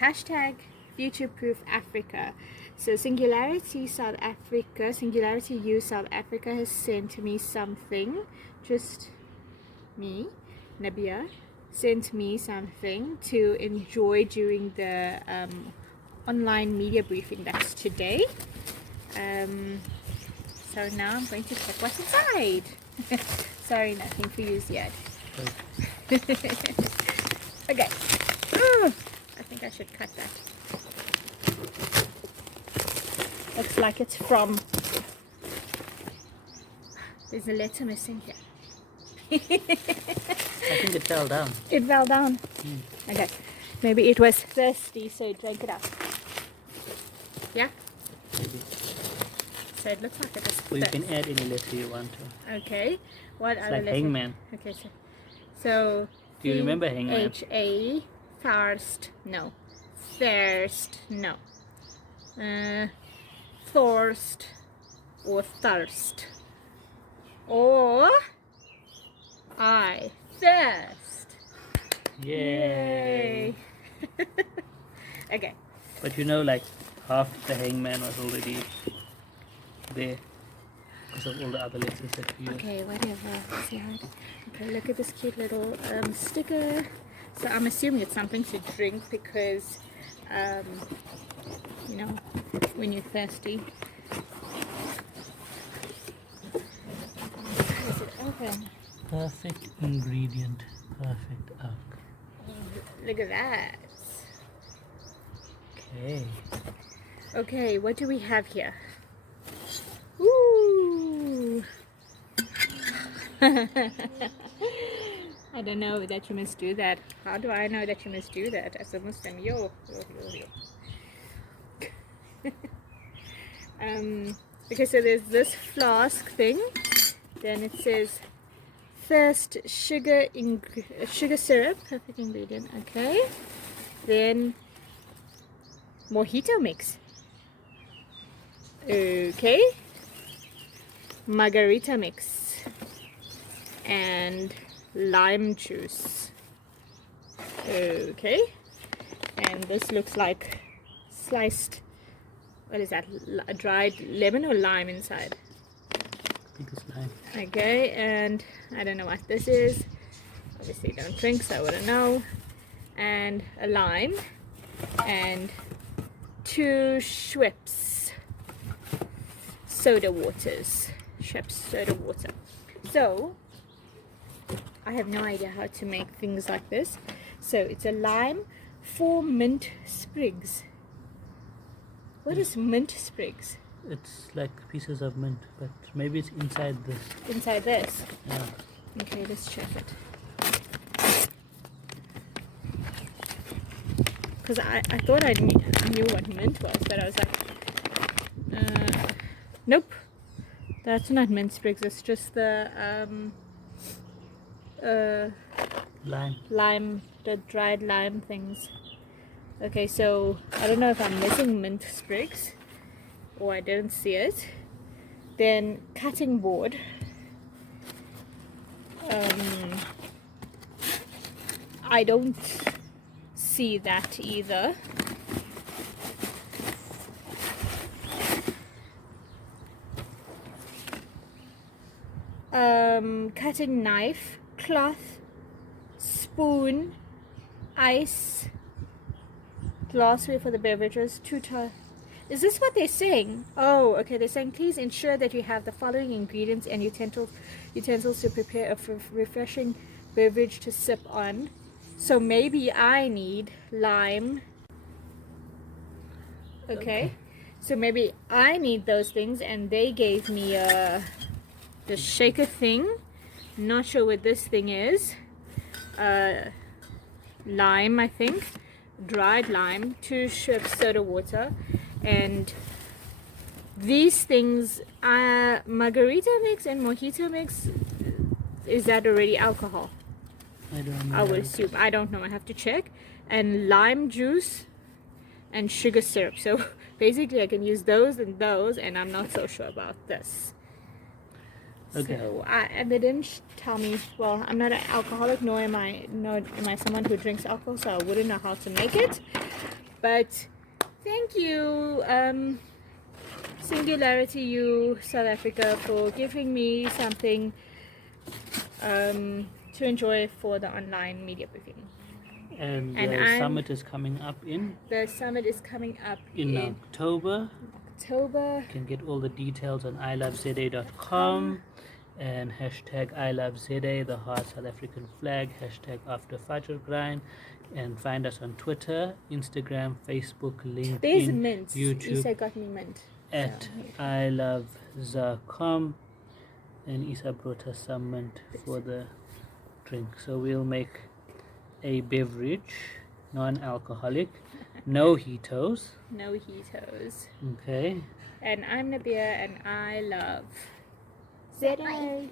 hashtag future-proof Africa. So SingularityU South Africa has sent me something. Just me, Nabia, sent me something to enjoy during the online media briefing that's today. So now I'm going to check what's inside. Sorry, nothing for you, Ziyaad. Okay. I think I should cut that. Looks like it's from... There's a letter missing here. I think it fell down. It fell down? Okay. Maybe it was thirsty, so it drank it up. Yeah? Maybe. So it looks like it is Or you can add any letter you want to. Okay. What It's other like letter? hangman. Okay, so Do you remember hangman? H-A, thirst, no. Thirst, no. Thirst or thirst. Or I thirst. Yay! Okay. But you know, like half the hangman was already there because of all the other letters that we use. Okay, whatever. Okay, look at this cute little sticker. So I'm assuming it's something to drink because, you know, when you're thirsty. Is it open? Perfect ingredient, perfect oak. Look at that. Okay. Okay, what do we have here? Ooh. I don't know that you must do that. How do I know that you must do that as a Muslim? Yo. Okay, so there's this flask thing. Then it says thirst sugar syrup, perfect ingredient. Okay. Then mojito mix. Okay. Margarita mix. And lime juice. Okay. And this looks like sliced, what is that, a dried lemon or lime inside? I think it's lime. Okay, and I don't know what this is. Obviously don't drink, so I wouldn't know. And a lime. And 2 Schweppes soda waters. Schweppes soda water. So, I have no idea how to make things like this. So, it's a lime, 4 mint sprigs. What is mint sprigs? It's like pieces of mint, but maybe it's inside this. Inside this? Yeah. Okay, let's check it. Because I thought I knew what mint was, but I was like, nope, that's not mint sprigs. It's just the lime, the dried lime things. Okay, so I don't know if I'm missing mint sprigs or I didn't see it. Then cutting board. I don't see that either. Cutting knife, cloth, spoon, ice, glassware for the beverages, 2 Is this what they're saying? Oh, okay, they're saying please ensure that you have the following ingredients and utensils to prepare a refreshing beverage to sip on. So maybe I need lime. Okay. So maybe I need those things, and they gave me the shaker thing. Not sure what this thing is. Lime, I think. Dried lime, 2 Schweppes soda water, and these things are margarita mix and mojito mix. Is that already alcohol? I don't know. I would assume. I don't know. I have to check. And lime juice and sugar syrup. So basically I can use those, and I'm not so sure about this. Okay. So and they didn't tell me. Well, I'm not an alcoholic, nor am I someone who drinks alcohol, so I wouldn't know how to make it. But thank you, SingularityU South Africa, for giving me something to enjoy for the online media briefing. And And the summit is coming up in The summit is coming up in October. October. You can get all the details on iloveza.com and hashtag iloveza, the hard South African flag, hashtag after Fajr grind, and find us on Twitter, Instagram, Facebook, There's LinkedIn, mint. YouTube Isa got me mint. at iloveza.com, and Isa brought us some mint for the drink. So we'll make a beverage, non-alcoholic, no heatos. No heatos. Okay. And I'm Nabia, and I love Ziyaad.